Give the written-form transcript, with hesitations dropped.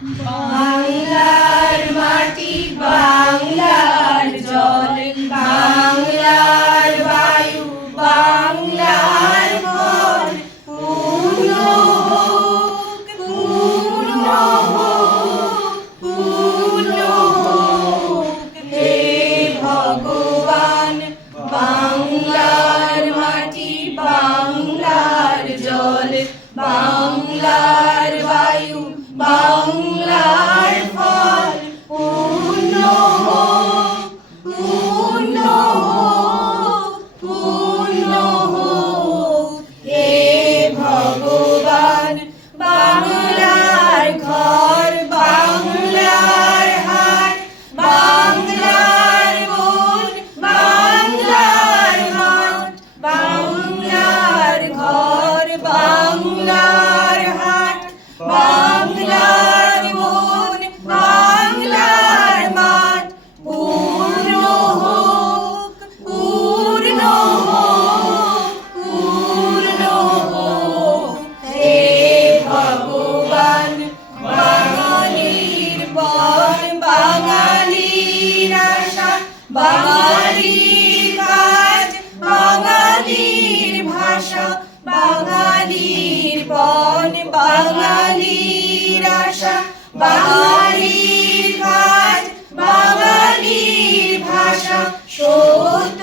বাংলার মাটি, বাংলার জল, বাংলার বায়ু, বাংলার ফল, পূর্ণ হোক, পূর্ণ হোক, পূর্ণ হোক হে ভগবান। বাংলার মাটি, বাংলার জল, বাংলার বায়ু, বাংলার ফল, পূর্ণ হোক, পূর্ণ হোক, পূর্ণ হোক হে ভগবান। বাংলার ঘর, বাংলার হাট, বাংলার বন, বাংলার মাঠ, বাংলার ঘর, বাংলার হাট, বাংলার বন, বাংলার মাঠ, পূর্ণ হোক, পূর্ণ হোক, পূর্ণ হোক হে ভগবান। বাঙালির পর বাঙালির আশা, বাঙালির কাজ, বাঙালির ভাষা, বাঙালির পণ, বাঙালির আশা, বাঙালির কাজ, বাঙালির ভাষা, সত্য